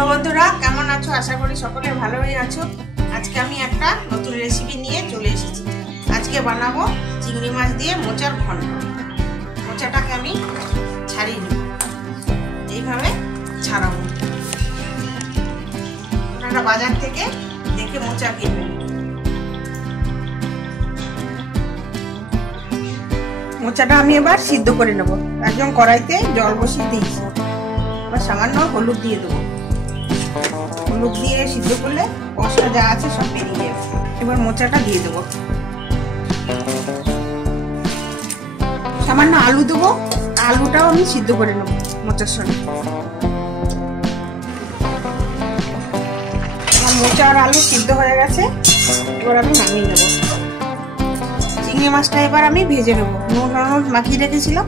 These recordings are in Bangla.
হ্যালো বন্ধুরা, কেমন আছো? আশা করি সকলে ভালোই আছো। আজকে আমি একটা নতুন রেসিপি নিয়ে চলে এসেছি। আজকে বানাবো চিংড়ি মাছ দিয়ে মোচার ঘন্ট। মোচাটাকে আমি ছাড়িয়ে নেব, এইভাবে ছাড়াবো। আপনারা বাজার থেকে দেখে মোচা কিনবেন। মোচাটা আমি এবার সিদ্ধ করে নেব। একদম কড়াইতে জল বসিয়ে দিয়েছি। এবার সামান্য হলুদ দিয়ে দেবো। হলুদ দিয়ে সিদ্ধ করলে কষা যা আছে সব বেরিয়ে যাবে। এবার মোচাটা দিয়ে দেবো। সামান্য আলু দেবো, আলুটাও আমি সিদ্ধ করে নেবো মোচার সঙ্গে। আমার মোচা আর আলু সিদ্ধ হয়ে গেছে, এবার আমি নামিয়ে নেবো। চিংড়ি মাছটা এবার আমি ভেজে নেবো। নুন হলুদ মাখিয়ে রেখেছিলাম।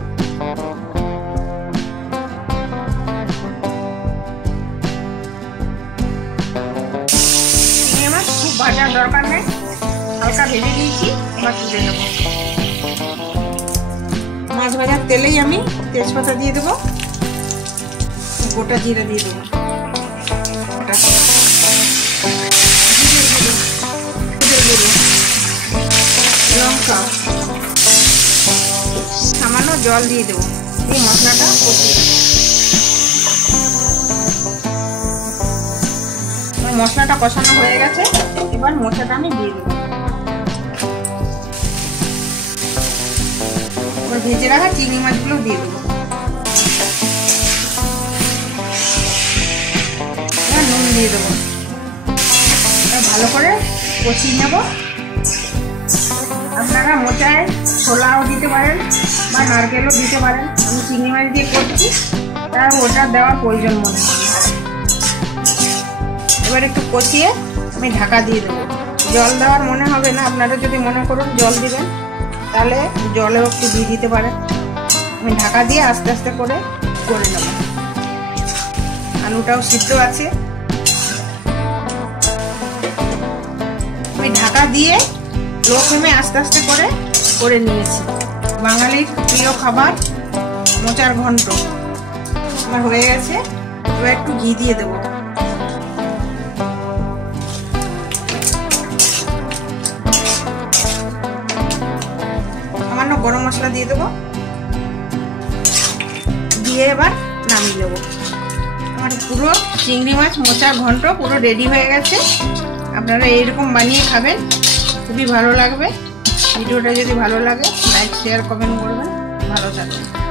চিংড়ি মাছ খুব ভাজার দরকার নেই, হালকা ভেজে নিয়েছি। এবার তুলে নেব। মাছ ভাজার তেলেই আমি তেজপাতা দিয়ে দেবো, গোটা জিরা দিয়ে দেবো, লঙ্কা, সামান্য জল দিয়ে দেবো। এই মশলাটা কষিয়ে মশলাটা কষানো হয়ে গেছে। এবার মোচাটা আমি দিয়ে দেবো। এবার ভেজে রাখা চিংড়ি মাছগুলো দিয়ে দেবো। এবার নুন দিয়ে দেবো। ভালো করে কষিয়ে নেব। আপনারা মোচায় ছোলাও দিতে পারেন বা নারকেলও দিতে পারেন। আমি চিংড়ি মাছ দিয়ে করছি, তার ওটা দেওয়ার প্রয়োজন মনে হয়। এবার একটু কষিয়ে আমি ঢাকা দিয়ে দেবো। জল দেওয়ার মনে হবে না। আপনারা যদি মনে করুন জল দিবেন, তাহলে জলেও একটু দিয়ে দিতে পারেন। আমি ঢাকা দিয়ে আস্তে আস্তে করে নেব। আলুটাও সিদ্ধ আছে। আমি ঢাকা দিয়ে লো ফ্লেমে আস্তে আস্তে করে নিয়েছি। বাঙালির প্রিয় খাবার মোচার ঘন্ট আমার হয়ে গেছে। এবার একটু ঘি দিয়ে দেবো। সামান্য গরম মশলা দিয়ে দেবো, দিয়ে এবার নামিয়ে দেবো। আমার পুরো চিংড়ি মাছ মোচার ঘন্ট পুরো রেডি হয়ে গেছে। আপনারা এইরকম বানিয়ে খাবেন, খুবই ভালো লাগবে। ভিডিওটা যদি ভালো লাগে লাইক শেয়ার কমেন্ট করবেন। ভালো থাকবেন।